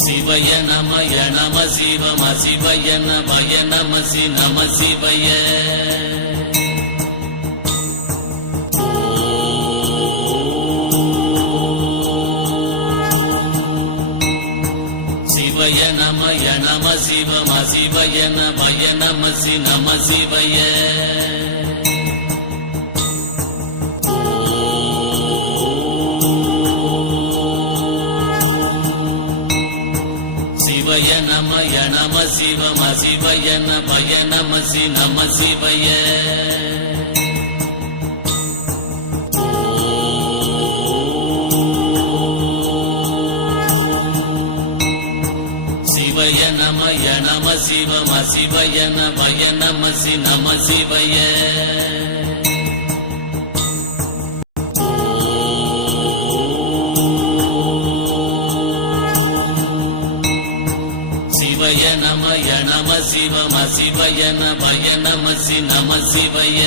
சிவய நமய நம சிவம சிவய நமய நமசி நம சிவய சிவய நமய நம சிவம சிவய நமய நமசி நம சிவய சிவய நமய நம சிவம சிவய நமய நமசி நம சிவய சிவய நமய நம சிவம சிவய நமய நமசி நம சிவய சிவய நமய நம சிவம சிவய நமய நமசி நம சிவய